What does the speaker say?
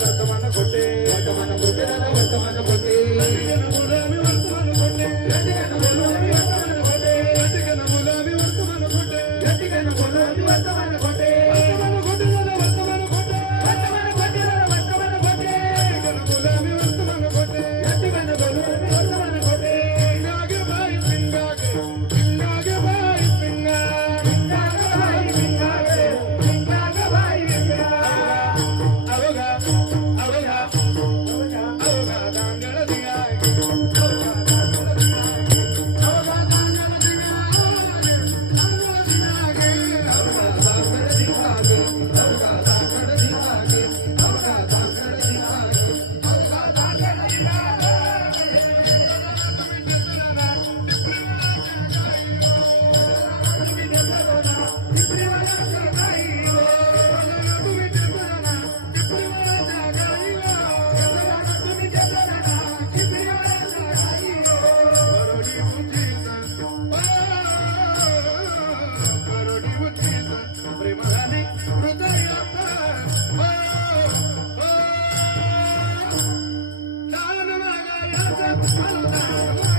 వర్తమాన కొట్టే వర్తమాన కొట్టే వర్తమాన కొట్టే. వర్తమాన కొట్టే Thank you.